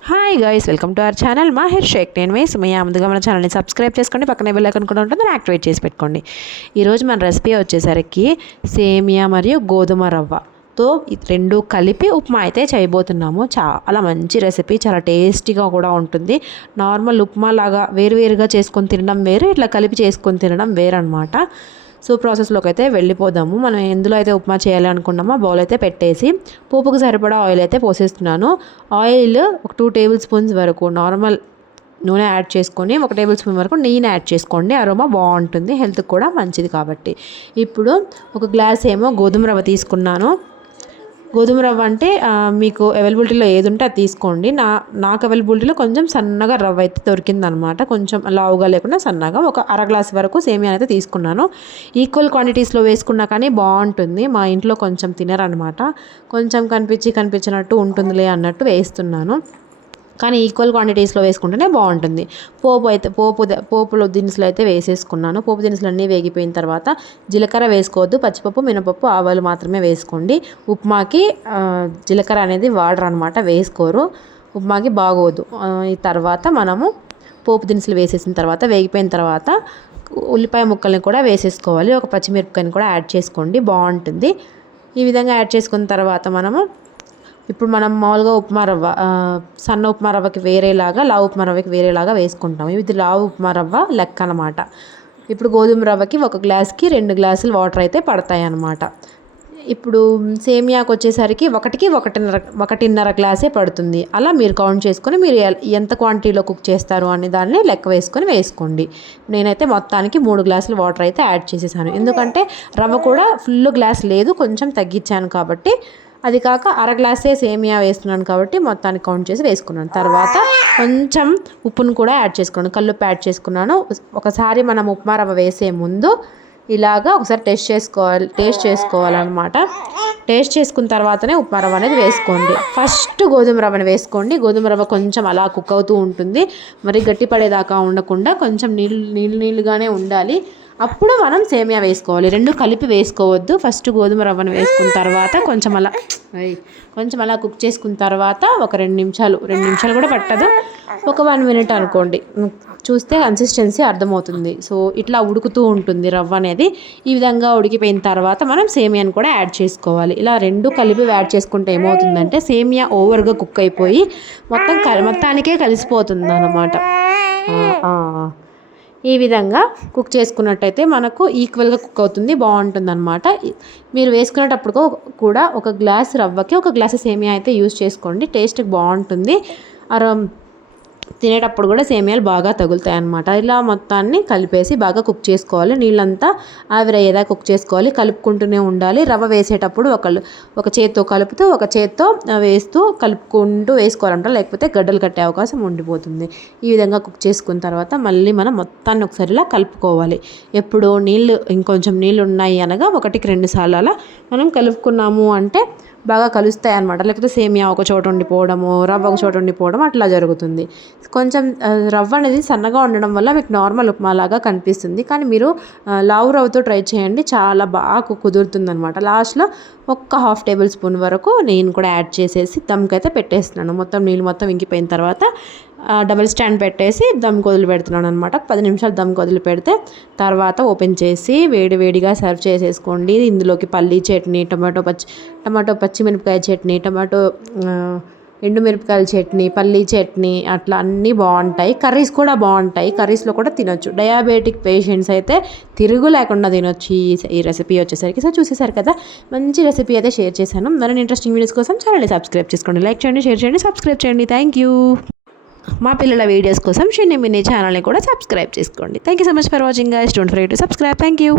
Hi guys, welcome to our channel Mahir Shaikh. నేను మీ Sumayya. ముందుగా మన ఛానల్ని సబ్స్క్రైబ్ చేసుకోండి, పక్కనే బెల్ ఐకాన్ కూడా ఉంటుంది, యాక్టివేట్ చేసి పెట్టుకోండి. ఈరోజు మన రెసిపీ వచ్చేసరికి సేమియా మరియు గోధుమ రవ్వతో రెండు కలిపి ఉప్మా అయితే చేయబోతున్నాము. చాలా మంచి రెసిపీ, చాలా టేస్టీగా కూడా ఉంటుంది. నార్మల్ ఉప్మా లాగా వేరువేరుగా చేసుకొని తినడం వేరు, ఇట్లా కలిపి చేసుకొని తినడం వేరు అనమాట. సో ప్రాసెస్లోకి అయితే వెళ్ళిపోదాము. మనం ఎందులో అయితే ఉప్మా చేయాలి అనుకున్నామో బౌల్ అయితే పెట్టేసి పోపుకు సరిపడా ఆయిల్ అయితే పోసేస్తున్నాను. ఆయిల్ ఒక 2 టేబుల్ స్పూన్స్ వరకు నార్మల్ నూనె యాడ్ చేసుకొని 1 టేబుల్ స్పూన్ వరకు నెయ్యిని యాడ్ చేసుకోండి. అరోమా బాగుంటుంది, హెల్త్కి కూడా మంచిది కాబట్టి. ఇప్పుడు ఒక గ్లాస్ ఏమో గోధుమ రవ్వ తీసుకున్నాను. గోధుమ రవ్వ అంటే మీకు అవైలబిలిటీలో ఏది ఉంటే అది తీసుకోండి. నాకు అవైలబిలిటీలో కొంచెం సన్నగా రవ్వ అయితే దొరికిందనమాట. కొంచెం లావుగా లేకుండా సన్నగా ఒక అర గ్లాస్ వరకు సేమియా అయితే తీసుకున్నాను. ఈక్వల్ క్వాంటిటీస్లో వేసుకున్నా కానీ బాగుంటుంది. మా ఇంట్లో కొంచెం తినరనమాట, కొంచెం కనిపించినట్టు ఉంటుందిలే అన్నట్టు వేస్తున్నాను. కానీ ఈక్వల్ క్వాంటిటీస్లో వేసుకుంటేనే బాగుంటుంది. పోపులో దినుసులు అయితే వేసేసుకున్నాను. పోపు దినుసులు అన్నీ వేగిపోయిన తర్వాత జీలకర్ర వేసుకోవద్దు, పచ్చిపప్పు, మినపప్పు, ఆవాలు మాత్రమే వేసుకోండి. ఉప్మాకి జీలకర్ర అనేది వాడరు అనమాట, వేసుకోరు, ఉప్మాకి బాగోదు. ఈ తర్వాత మనము పోపు దినుసులు వేసేసిన తర్వాత వేగిపోయిన తర్వాత ఉల్లిపాయ ముక్కల్ని కూడా వేసేసుకోవాలి. ఒక పచ్చిమిరపకాయని కూడా యాడ్ చేసుకోండి, బాగుంటుంది. ఈ విధంగా యాడ్ చేసుకున్న తర్వాత ఇప్పుడు మనం మామూలుగా ఉప్మా రవ్వ, సన్న ఉప్మా రవ్వకి వేరేలాగా, లావు ఉప్మా రవ్వకి వేరేలాగా వేసుకుంటాం. ఇది లావు ఉప్మా రవ్వ లెక్క అనమాట. ఇప్పుడు గోధుమ రవ్వకి 1 గ్లాస్కి 2 గ్లాసులు వాటర్ అయితే పడతాయి అన్నమాట. ఇప్పుడు సేమియాకి వచ్చేసరికి 1కి 1.5 గ్లాసే పడుతుంది. అలా మీరు కౌంట్ చేసుకొని మీరు ఎంత క్వాంటిటీలో కుక్ చేస్తారు అనే దాన్ని లెక్క వేసుకొని వేసుకోండి. నేనైతే మొత్తానికి 3 గ్లాసులు వాటర్ అయితే యాడ్ చేసేసాను. ఎందుకంటే రవ్వ కూడా ఫుల్ గ్లాస్ లేదు, కొంచెం తగ్గించాను కాబట్టి. అది కాక అర గ్లాసే సేమియా వేస్తున్నాను కాబట్టి మొత్తానికి కౌంట్ చేసి వేసుకున్నాను. తర్వాత కొంచెం ఉప్పును కూడా యాడ్ చేసుకున్నాను, కల్లుప్పు యాడ్ చేసుకున్నాను. ఒకసారి మనం ఉప్మా రవ్వ వేసే ముందు ఇలాగా ఒకసారి టేస్ట్ చేసుకోవాలన్నమాట. టేస్ట్ చేసుకున్న తర్వాతనే ఉప్మా రవ్వ అనేది వేసుకోండి. ఫస్ట్ గోధుమ రవ్వని వేసుకోండి. గోధుమ రవ్వ కొంచెం అలా కుక్ అవుతూ ఉంటుంది, మరి గట్టి పడేదాకా ఉండకుండా కొంచెం నీళ్ళుగానే ఉండాలి. అప్పుడు మనం సేమియా వేసుకోవాలి, రెండు కలిపి వేసుకోవద్దు. ఫస్ట్ గోధుమ రవ్వను వేసుకున్న తర్వాత కొంచెం అలా కుక్ చేసుకున్న తర్వాత ఒక 2 నిమిషాలు కూడా పట్టదు, ఒక 1 మినిట్ అనుకోండి. చూస్తే కన్సిస్టెన్సీ అర్థమవుతుంది. సో ఇట్లా ఉడుకుతూ ఉంటుంది రవ్వ అనేది. ఈ విధంగా ఉడికిపోయిన తర్వాత మనం సేమియాని కూడా యాడ్ చేసుకోవాలి. ఇలా రెండు కలిపి యాడ్ చేసుకుంటే ఏమవుతుందంటే సేమియా ఓవర్గా కుక్ అయిపోయి మొత్తానికే కలిసిపోతుంది అన్నమాట. ఈ విధంగా కుక్ చేసుకున్నట్టయితే మనకు ఈక్వల్గా కుక్ అవుతుంది, బాగుంటుంది అనమాట. మీరు వేసుకునేటప్పుడు కూడా 1 గ్లాస్ రవ్వకి 1 గ్లాస్ సేమియా అయితే యూజ్ చేసుకోండి, టేస్ట్కి బాగుంటుంది. తినేటప్పుడు కూడా సేమియాలు బాగా తగులుతాయి అన్నమాట. ఇలా మొత్తాన్ని కలిపేసి బాగా కుక్ చేసుకోవాలి. నీళ్ళంతా ఆవిరయ్యేదా కుక్ చేసుకోవాలి, కలుపుకుంటూనే ఉండాలి. రవ్వ వేసేటప్పుడు ఒక చేత్తో కలుపుతూ ఒక చేత్తో కలుపుకుంటూ వేసుకోవాలంట, లేకపోతే గడ్డలు కట్టే అవకాశం ఉండిపోతుంది. ఈ విధంగా కుక్ చేసుకున్న తర్వాత మళ్ళీ మనం మొత్తాన్ని ఒకసారిలా కలుపుకోవాలి. ఎప్పుడు ఇంకొంచెం నీళ్ళు ఉన్నాయి అనగా 1కి 2 సార్లు అలా మనం కలుపుకున్నాము అంటే బాగా కలుస్తాయి అన్నమాట. లేకపోతే సేమియా ఒక చోట ఉండిపోవడము, రవ్వ ఒక చోట ఉండిపోవడం అట్లా జరుగుతుంది. కొంచెం రవ్వ అనేది సన్నగా ఉండడం వల్ల మీకు నార్మల్ ఉప్మా లాగా కనిపిస్తుంది. కానీ మీరు లావు రవ్వతో ట్రై చేయండి, చాలా బాగా కుదురుతుంది అనమాట. లాస్ట్లో ఒక 1/2 టేబుల్ స్పూన్ వరకు నేను కూడా యాడ్ చేసేసి దమ్కైతే పెట్టేస్తున్నాను. నీళ్ళు మొత్తం ఇంకిపోయిన తర్వాత డబల్ స్టాండ్ పెట్టేసి దమ్కి వదిలి పెడుతున్నాను అనమాట. 10 నిమిషాలు దమ్కి వదిలి పెడితే తర్వాత ఓపెన్ చేసి వేడిగా సర్వ్ చేసేసుకోండి. ఇందులోకి పల్లీ చట్నీ, టమాటో పచ్చిమిరపకాయ చట్నీ, ఎండుమిరపకాయల చట్నీ, పల్లీ చట్నీ అట్లా అన్నీ బాగుంటాయి. కర్రీస్ కూడా బాగుంటాయి, కర్రీస్లో కూడా తినొచ్చు. డయాబెటిక్ పేషెంట్స్ అయితే తిరుగు లేకుండా తినొచ్చు ఈ రెసిపీ వచ్చేసరికి. సో చూసేసారు కదా, మంచి రెసిపీ అయితే షేర్ చేశాను. మరిన్ని ఇంట్రెస్టింగ్ వీడియోస్ కోసం ఛానల్ని సబ్స్క్రైబ్ చేసుకోండి, లైక్ చేయండి, షేర్ చేయండి, సబ్స్క్రైబ్ చేయండి. Thank you. మా పిల్లల వీడియోస్ కోసం షిన్ని మినీ ఛానల్ని కూడా సబ్స్క్రైబ్ చేసుకోండి. Thank you so much for watching guys. Don't forget to subscribe. Thank you.